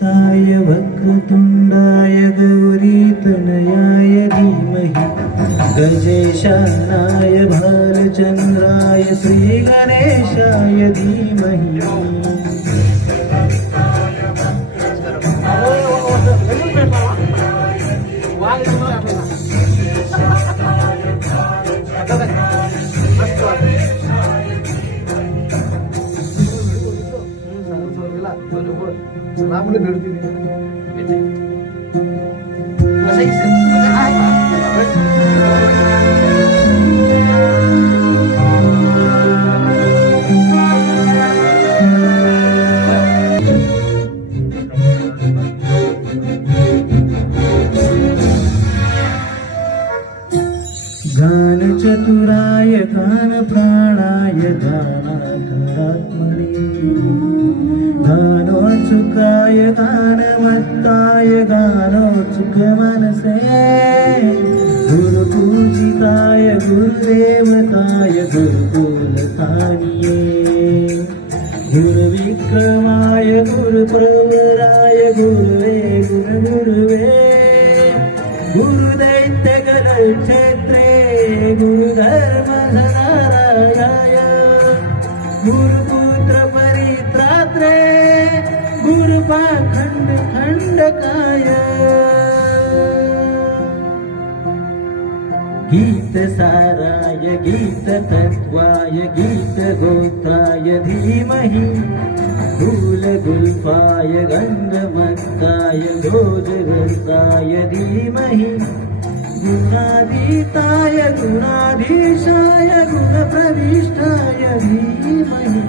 ताय वक्रतुंडाय गौरीतनयाय धीमहि गजेशानाय भालचंद्राय श्रीगणेशाय धीमहि। गान चतुराय गान प्राणाय गानाधरात्मने गानोत्सुकाय गानमत्ताय गानोत्सुक मनसे गुरुपूजिताय गुरुदेवताय गुरुकुलतानिये गुरुविक्रमाय गुरुप्रवराय गुरुवे गुरुगुरुवे गुरुदैत्यगल क्षेत्रे गुरुधर्मसदाराय गुरुपुत्र परित्रात्रे गुरुपाखंड खंडकाय गीत साराय गीत तत्वाय गीत गोत्राय धीमहि फूल गुल्फाय गंधमत्ताय गोजरसाय धीमहि गुणातीताय गुणाधीशाय गुणप्रविष्टाय धीमहि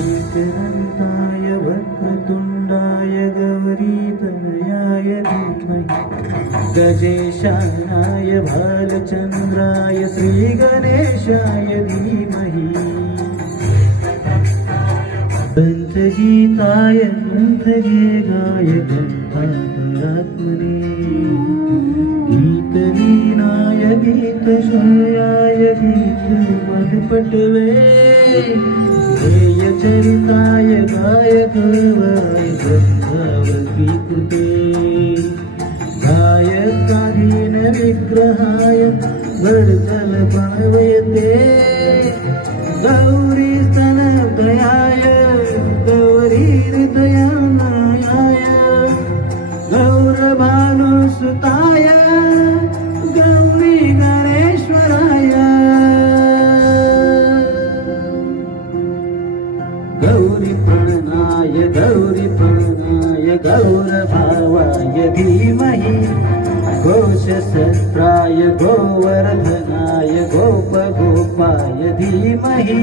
एकदन्ताय वक्रतुंडाय गौरीतनयाय धीमहि गजेशानाय भालचंद्राय श्रीगणेशाय धीमहि गीताय ग्रंथगेयाय गंथान्तरात्मने गीतलीनाय गीतशयाय गीतमधुपटवे गेयचरिताय गायकवाय गंधावतीकृते गायकाधीन विग्रहाय गडजलपणवयते गौरी स्तनदयाय गौरीहृदयानाय गौरभानुसुताय गौरी गणेश्वराय गौरी प्रणनाय गौरभावाय धीमहि घोषशस्त्राय गोवर्धनाय गोपगोपाय धीमहि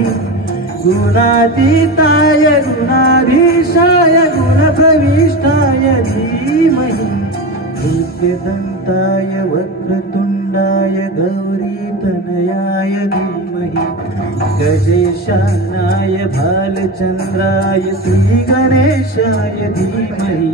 गुणातीताय गुणाधीशाय गुणप्रविष्टाय धीमहि एकदन्ताय वक्रतुंडाय गौरीतनयाय धीमहि गजेशानाय भालचंद्राय श्रीगणेशाय धीमहि।